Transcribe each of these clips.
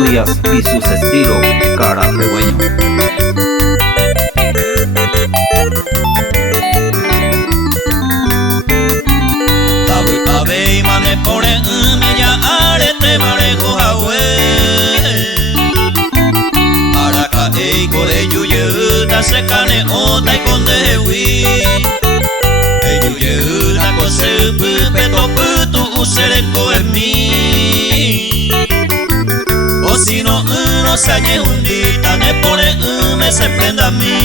Chino Díaz y sus estilos carapegueños. Abe mane pore ya arete marejo hawe araka eiko eyuye ta sekane ota ikonde wi eyuye ta kose peto putu usereko emi o si no uno se añe hundita ne pone me se prenda a mí.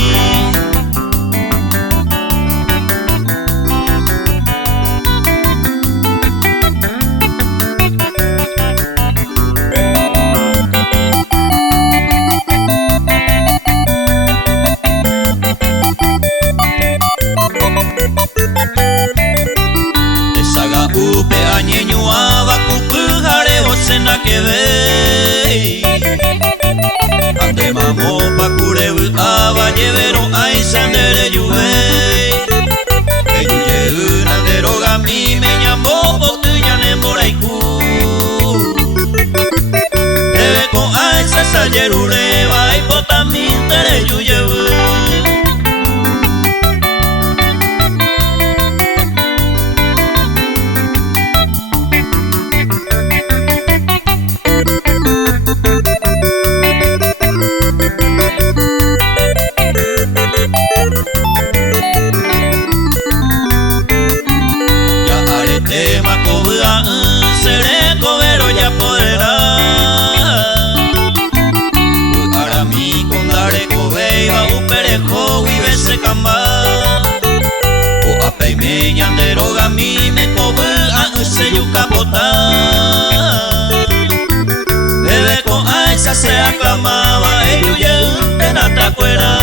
Upe añeño abacupu jareo sena que ve ande mamo pakure aba llevero ay sandere yuve eyuye una deroga mi me llamó botuña ne moraiku debe con ay se sayerure va y potamin tere yuye. Sereko vero ya podrá para mí con dareko veiva uperejo vive se camba o apeime ñanderoga mi me cobe a se yucapota debe con aisa se aclamaba ello ya en atacuera.